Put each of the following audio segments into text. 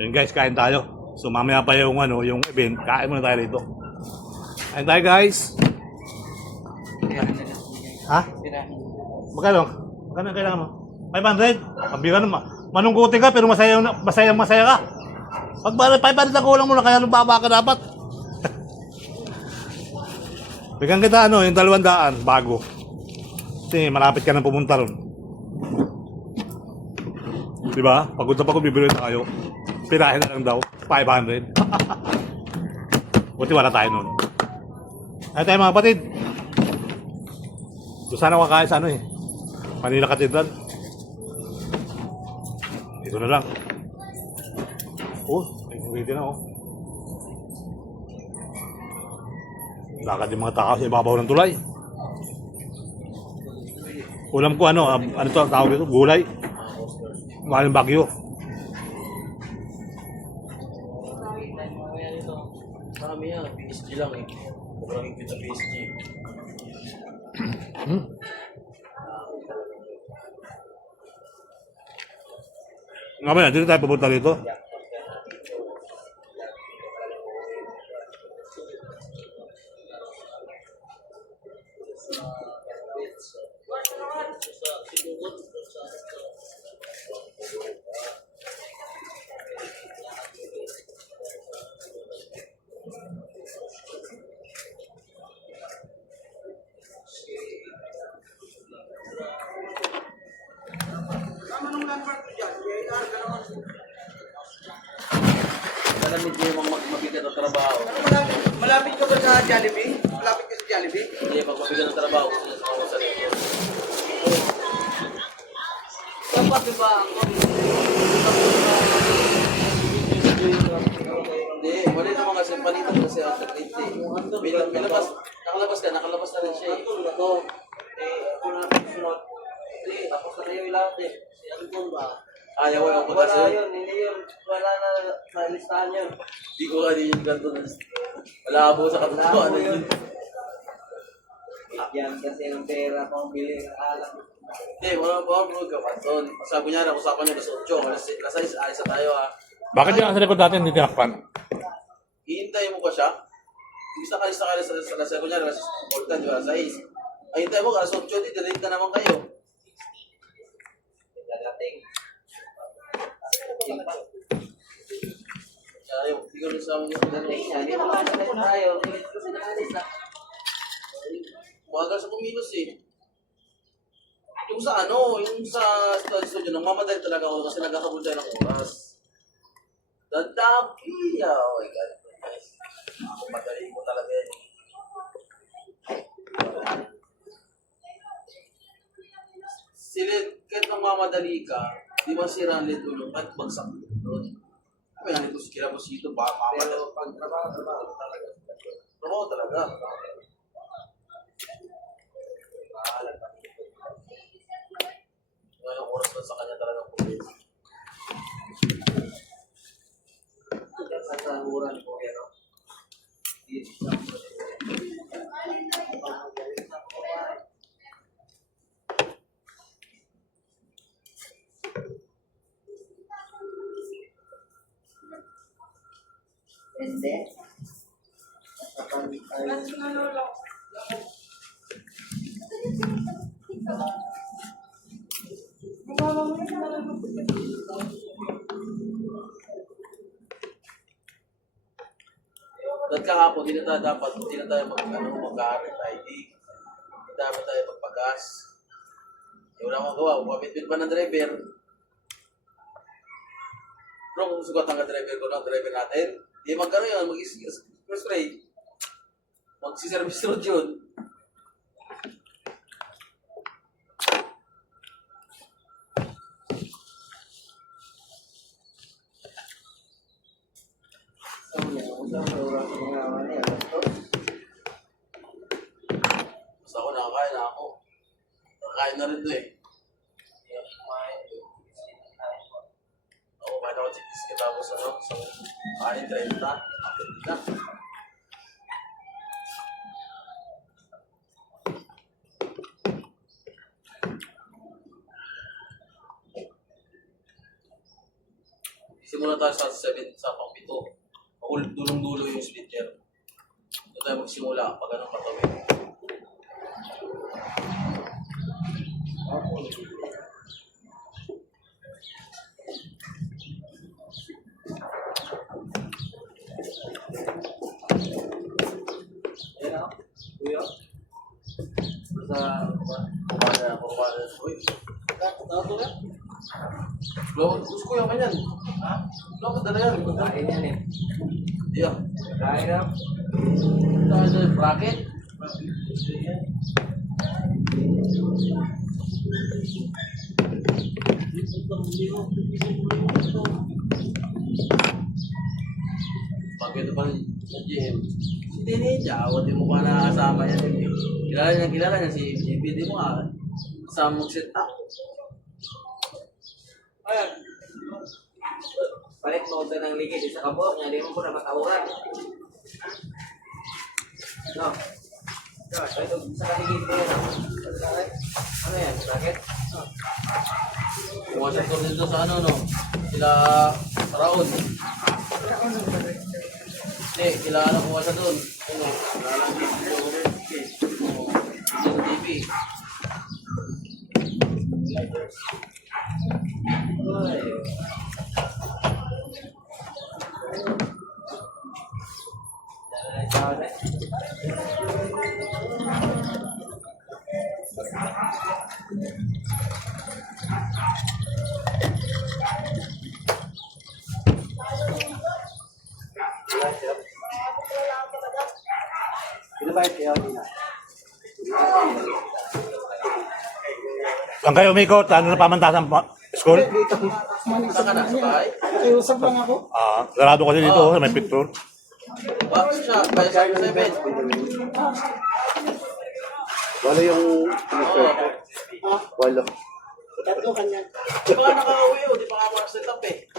Yun guys, kain tayo. So mamaya pa yung ano, yung event, kain muna tayo dito. Kain tayo guys. Ha? Magkano? Magkano ang kailangan mo? 500? Pambigan naman. Manungkutin ka pero masaya ka. Pag 500 na kulang mo na kaya nababa ka dapat. Bigyan kita ano, yung 200 bago. Kasi malapit ka na pumunta ron. Diba? Pagod na pagod, bibili tayo. Pirahin na lang daw. 500. Buti wala tayo nun. Ay tayo mga kapatid. Doon sana kakain sa ano eh. Manila Cathedral. Dito na lang. Oh, ready na oh. Lakad yung mga tao sa ibabaw ng tulay. Ulam ko ano to tawag dito? Gulay. Maling bagyo. Marami yan, PSG lang eh. Maraming kita PSG. Nga ba yan? Dito tayo pupunta dito? Malamit niyo yung mabigat ng trabaho. Malapit ka ba sa Jollibee? Malapit ka sa Jollibee? Hindi, pag mabigat ng trabaho, ako sa rin. Dapat diba ako? Hindi, wala naman kasi palitan kasi ang sakit eh. Nakalabas na rin siya eh. Hindi, tapos na kayo lahat eh. Ano po ba? Ayaw yung Wala pagkasa. yun, hindi yun. Wala na sa listahan yun. Hindi ko ano yung ganito na. Wala po sa katuwa. Ano yun? Yan kasi ang pera pang bili ng alam. Hindi, mga bro ka Panton. Sabi niya na, usapan niya sa 8. Alas 6, alis na tayo ha. Bakit yung sa likod natin hindi tinakpan? Hihintayin mo ba siya? Ibig na kalis na kalis sa alas 6, kunya alas 8, di ba? Alas 6. Ay, hintayin mo, alas 8, di delete na naman kayo. Dadating. Ayaw, hindi ko rin sa amin yung Dadating yan. Hindi naman tayo. Kasi naalis na. Umaga sa kumilos eh. Yung sa ano, yung sa studio, nang mamadali talaga ako kasi nagkakabul tayo ng oras. Dadaki! Oh my God. Ako madali mo talaga yan. Silid, kahit namamadali ka, di ba sira ang lid ulo, kahit bagsak mo doon. Kaya nito si Kira Mosito, baka mamadali. Pero pag trabaho talaga. Trabaho talaga. Ngayong oras ba sa kanya talaga problema. Kasahuran ko yan. Hindi. At kahapon, hindi na tayo mag-aaral ID. Hindi dapat tayo magpagas. Wala akong gawa, upapit-pit pa ng driver. Bro, kung sugat ang driver ko na, driver natin, di magkano yun, mag-spray. Magsiservice road yun. Basta ako nakakain na ako. Nakakain na rin to eh. Ako kumain ako chikis katapos ano, sa kain 30. Na. magsimula tayo sa 7 sa pang-pito. Dulong-dulo yung splitter. Doon tayo magsimula pag anong patawin. Ayan ako. Kuya. Basta kumada. Uy. Tato ka? Gusto ko yung kanyan. Ha? Lo, dala yan. Kain yan eh. Iya. Kain na. Tayo sa bracket. Pag ito pa rin sa GM, si Tini, awat yung mukha na kasama yan. Kilala niya si JP, di mo kasama mag-set up. Ayan. Balik mo ito ng ligid sa kabok niya. Hindi mo ko na matawuran. No. Ito sa kaligid ko yan. Ano yan? Bakit? Pumasok ko dito sa ano, no? Sila Raon. Hindi, sila ano pumasok doon. Ano? Sa TV. Saan kayo umikot? Ano na pamantasan school? Saan ka na? Sa bahay? Nakiusap lang ako. Sarado kasi dito, may picture. Bakit siya? Kaya sa 7. Wala yung wala. Tatlo kanya. Di pa ka nakauwi o? Di pa ka mag-set up eh.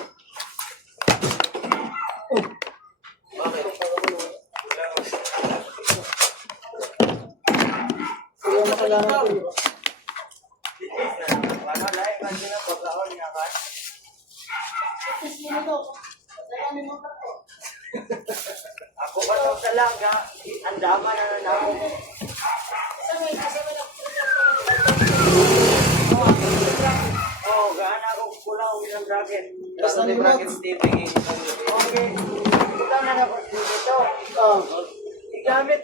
Bakit? Kaya na kailangan ko yun. Ako ba ito talaga? Ang dama na ako. Gaana ako kulang ng bracket. Basta Tapos may nilot. bracket stepping in. Okay. Ito na ako dito. Igamit.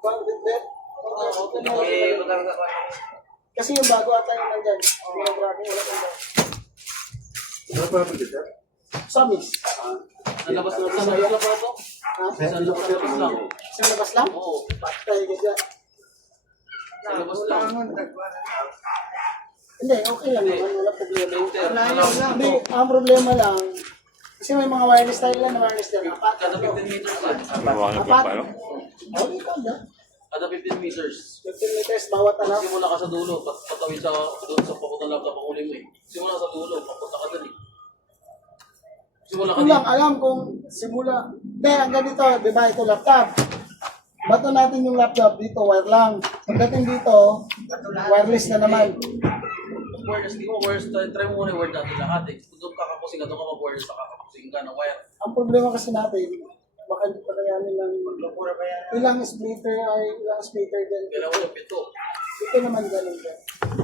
Bang bitbit. Okay, butang sa kanya. Kasi yung bago ata yung nandyan. Yung grabe, wala kang dyan. Ano pa naman dito? Samis. Sa labas na ba ito? Ha? Sa labas lang. Sa labas lang? Oo. Patay ka dyan. Sa labas lang. Hindi, okay lang naman. Wala problema. Layo Hindi, ang problema lang. Kasi may mga wireless tayo lang na wireless din. Apat. Kada 15 meters lang. Apat. Okay ka dyan. Kada 15 meters. 15 meters bawat anak. Simula ka sa dulo, patawid sa doon sa papuntang laptop ang uli mo eh. Simula ka sa dulo, papunta ka doon eh. Simula ka Ito lang, alam kung simula. Hindi, ang ganito, di ba, ito laptop. Bato natin yung laptop dito, wire lang. Pagdating dito, wireless na naman. Wireless, di mo wireless, try mo muna yung wire natin lahat eh. Kung doon kakapusing ka, doon ka mag-wireless, kakapusing ka ng wire. Ang problema kasi natin, baka hindi pa kayanin lang ilang splitter din. Kailangan mo yung pito. Ito naman ganun din.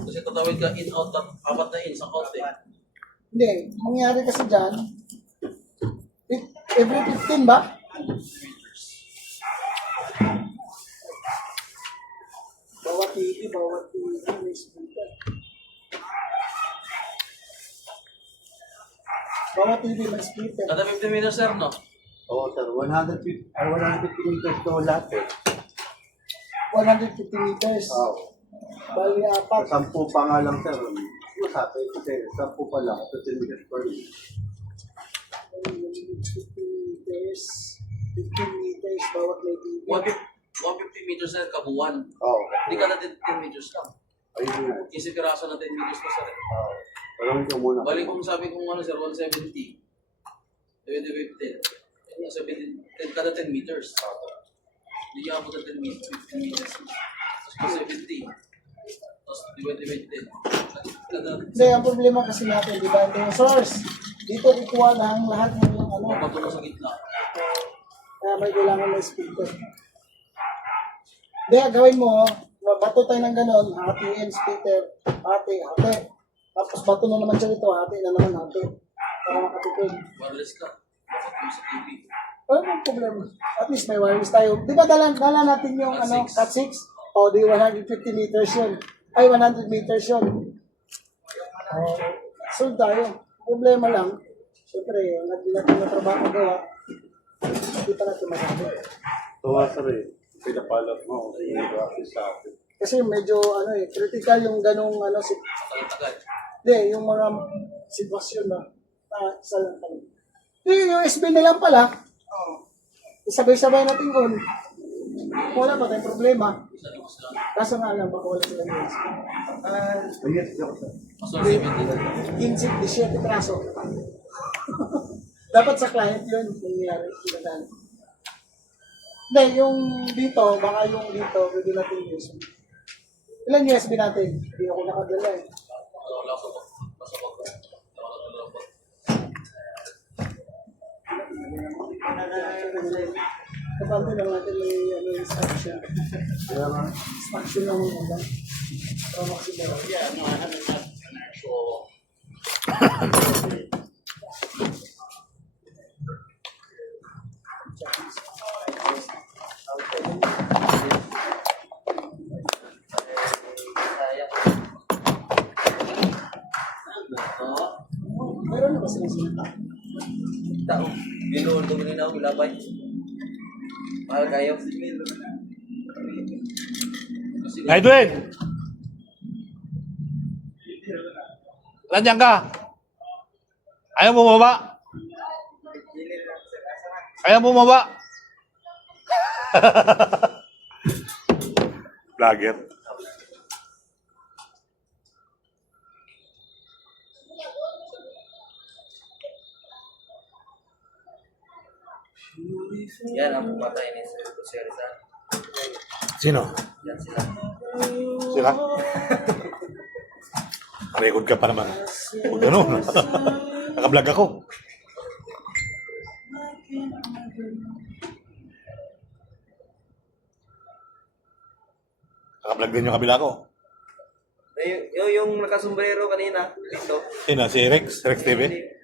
Kasi tatawid ka in, out, apat na in sa konti. Hindi, mangyari kasi dyan, every 15 ba? Bawat TV may splitter. Bawat TV may splitter. Kada 15 meters sir, no? Oo, sir. 150 meters to lahat eh. 150 meters. Oo. Bali apat. 10 pa nga lang, sir. Masabi ko sir, 10 pa lang. 15 meters per minute. 15 meters. 15 meters bawat may TV. 150 meters na kabuuan. Oo. Hindi kada 10 meters lang. Ayun nga. 15 piraso na 10 meters pa sir. Oo. Parang ito muna. Balik kung sabi kong ano sir, 170. 2015. Ano, 10 kada 10 meters. Hindi ka abot ng 10 meters, 15 meters. Tapos 70. Tapos divide 10. Kada Hindi, ang problema kasi natin, di ba, ito yung source. dito kukuha ng lahat ng ano. Matulong sa gitna. Kaya may kailangan ng speaker. Hindi, gawin mo, bato tayo ng ganon, hatiin, speaker, hati. Tapos bato na naman siya dito, hati na naman, hati. Para makatipid. Wireless ka. Matulong sa TV. Wala nang problema. At least may wireless tayo. Di ba dala natin yung Cat ano, 6. Cat 6? O, di 150 meters yun. Ay, 100 meters yun. Sold tayo. Problema lang. Siyempre, hindi natin na trabaho gawa. Hindi pa natin masabi. Tawa sa rin. Pinapalat mo. Hindi sa akin. Kasi medyo critical yung ganong Tagal-tagal. hindi, yung mga sitwasyon na isa lang pala. Yung USB na lang pala, isabay-sabay natin yun. Wala pa tayong problema. Kaso nga lang, baka wala silang USB. Pasok 70. 15, 17 praso. Dapat sa client yun, nangyayari. Hindi, yung dito, baka yung dito, pwede natin USB. Ilan USB natin? Hindi ako nakadala eh. Wala ko. Pasok ako. Kapag lang natin may instruction. Instruction lang mo ba? Para maksimera. Meron na ba silang sinita? Tao. Binuhol ko kanina ako, labay. Mahal kayo. Edwin! Nandiyan ka? Ayaw mo bumaba? Ayaw mo bumaba? Vlogger. Yan ang pumatay ni Sir Rizal. Sino? Yan sila. Sila? Record ka pa naman. Huwag ganun. Naka-vlog ako. Naka-vlog din yung kabila ko. Yung nakasombrero kanina, dito. Sino? Si Rex? Rex TV?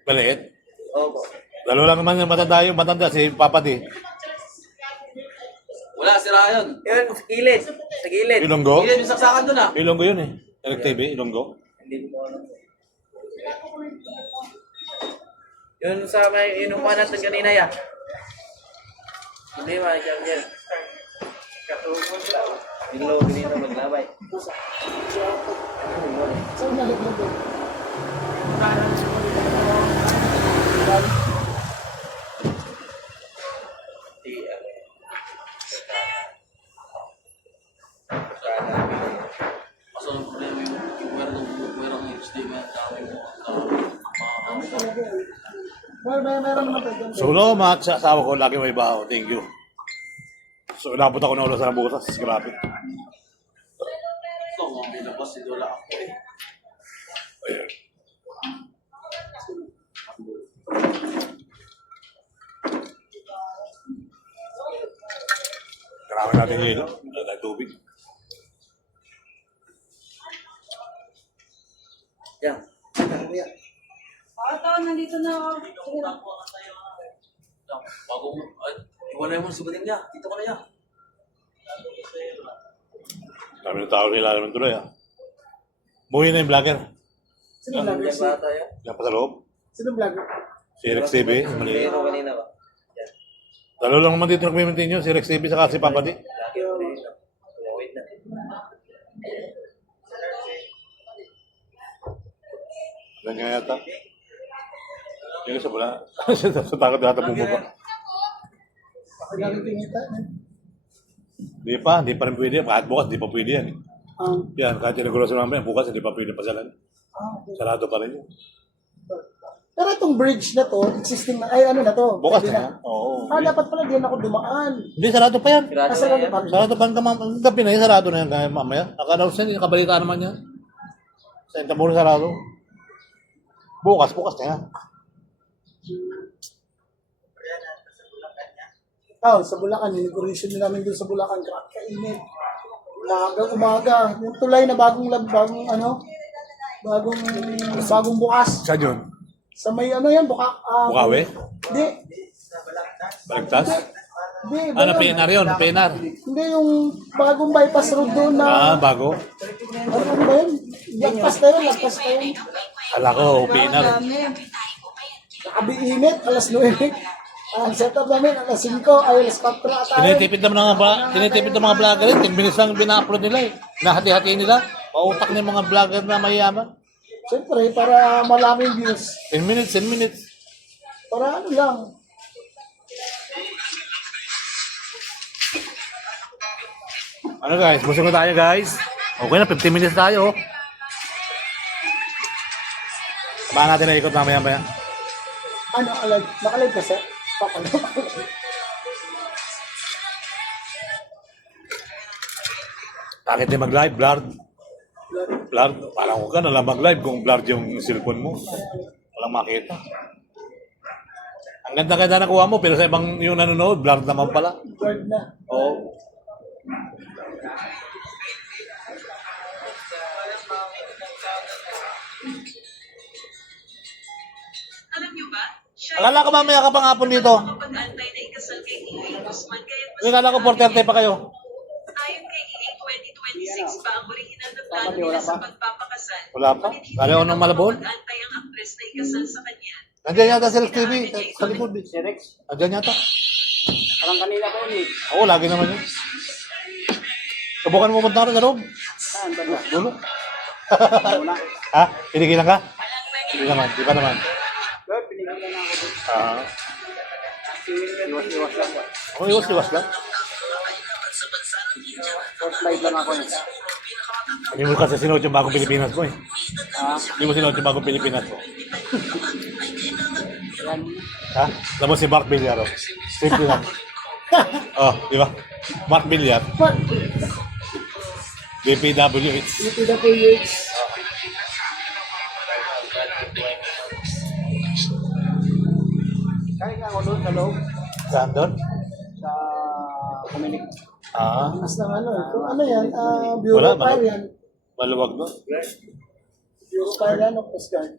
Maliit? Opo. Lalo lang naman yung matanda, si Papa D. Wala, sira yun. Yun, sa gilid. Sa gilid. Ilonggo? Hindi, may saksakan doon ah. Ilonggo yun eh. Rex TV, Ilonggo. Hindi mo alam. Yun sa may inuman natin kanina yan. Hindi, makikita yan. Bilo, ganito maglabay. Saan nalaglag doon? Kaso ang problema yung merong HDMI at dami mo. Meron naman tayo doon. So, no, mga sa asawa ko, lagi may baho. Thank you. So, inabot ako na ulo sa bukas. Grabe. Ito, mga binabas si Dola ako eh. Ayun. Karami natin yung ilo. Wala tayong tubig. Yan. Ito, nandito na ako. Sige na. Bago mo, ay, iwalay mo sa bating niya. Dito ka na yan. Dami ng tao nila naman tuloy, ha? Buhay na yung vlogger. Sino vlogger? Yan ba tayo? Yan pa sa loob. Sino vlogger? Si Rex TV. Mali. Sombrero kanina ba? Yan. Dalo lang naman dito nag-maintain yun. Si Rex TV saka si Papa D. Lagi ko kanina. Tumawid na. Ganyan yata. Yung isa pala. Sa takot yata bumaba. Ako galing tingita. Hindi pa rin pwede. Kahit bukas, hindi pa pwede yan. Yan, kahit inagulosyon namin, bukas hindi pa pwede pasalan. Sarado pa rin yun. Pero itong bridge na to, existing na, ay ano na to? Bukas Pwede na yan. Oo. Dapat pala din ako dumaan. Hindi, sarado pa yan. Pirado Kasi na lang yan. pa. Sarado pa ang gabi na yan, sarado na yan kaya mamaya. Naka-announce yan, nakabalita naman yan. Sa Intamuro sarado. Bukas na yan. Sa Bulacan, inauguration din namin doon sa Bulacan, kainit. Umaga. Yung tulay na bagong bukas. Saan yun? Sa may yan, Bukawi? Hindi. Balagtas? Hindi. Ano, PNR yun? PNR? Hindi, yung bagong bypass road doon na, Bago. ano ba yun? Lagpas na yun. Kala ko, PNR. Nakabiinit, alas 9. Ang setup namin, alas 5, ay alas 4 ata. Tinitipid ng mga vlogger rin. 10 minutes lang bina-upload nila eh. Nahati-hati nila. Pautak ng mga vlogger na mayaman. Siyempre, para maraming views. 10 minutes. Para ano lang. Ano guys, busog na tayo guys. Okay na, 15 minutes tayo. Baka natin na ikot mamaya-maya. Ano, nakalive kasi? Papalo. Bakit di mag-live? Blurred. Parang huwag ka na lang mag-live kung blurred yung cellphone mo. Walang makita. Ang ganda-ganda nakuha mo, pero sa ibang yung nanonood, blurred naman pala. Word na. Oo. Alam niyo ba? Siya Akala ko mamaya ka pang hapon dito. ang pag-antay na ikasal kay EA Guzman. Kaya Akala ko 4:30 pa kayo. ayon kay EA 2026 pa ang original na plano nila sa pagpapakasal. Wala pa? Ngunit hindi Kala ko na nung Malabon? pag-antay ang actress na ikasal sa kanya. Nandiyan yata sa TV. Sa likod. Si Rex, Nandiyan yata. parang kanina ko ulit. Oo, lagi naman yun. Subukan mo punta rin sa loob. Saan ba na? Dulo. Wala. Ha? Pinigilan ka? Hindi naman. Di pa naman. Pero pinigilan na ako doon. Iwas-iwas lang. Oh, iwas lang. First live lang ako. Hindi mo kasi sinuot yung bagong Pilipinas mo eh. Hindi mo sinuot yung bagong Pilipinas mo. Ha? Alam mo si Mark Villar, oh. Simple lang. Oh, di ba? Mark Villar, BPWH. Ito na po yung Kaya nga ako doon sa loob. Saan doon? Sa community. mas ng ano eh. Kung ano yan, Wala, Bureau Fire yan. Maluwag doon. Bureau Fire yan o Coast Guard.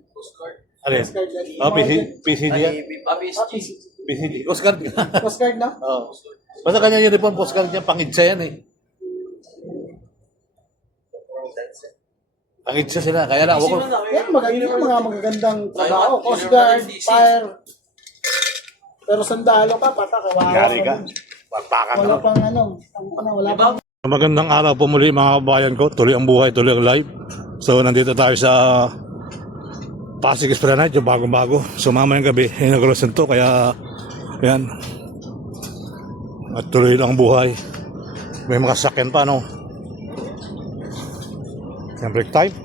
Alin? Coast Guard yan. Oh, PCD yan. PSG. PCD. Coast Guard nga. Coast Guard na? Oo. Basta kanya yung uniform, Coast Guard niya, pangidsa yan eh. Pangidsa sila, kaya na ako. Yan, mga magagandang trabaho. Coast Guard, Fire. Pero sandalo ka, pata, kawawa. Yari ka. Pagpakan Wala ka. pang wala pang Magandang araw po muli mga kabayan ko. Tuloy ang buhay, tuloy ang live. So nandito tayo sa Pasig Esplanade, yung bagong-bago. So mamayang gabi, inaugurasan to. Kaya, yan. At tuloy lang ang buhay. May mga sakyan pa, no? Yan, break time.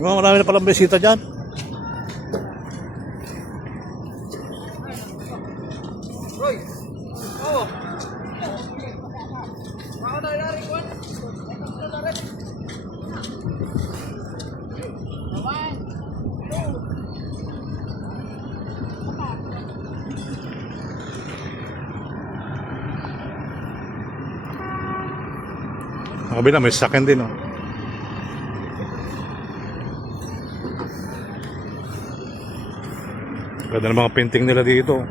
Marami na palang bisita dyan. Ang kabila may sakyan din, oh. Ganda ng mga painting nila dito.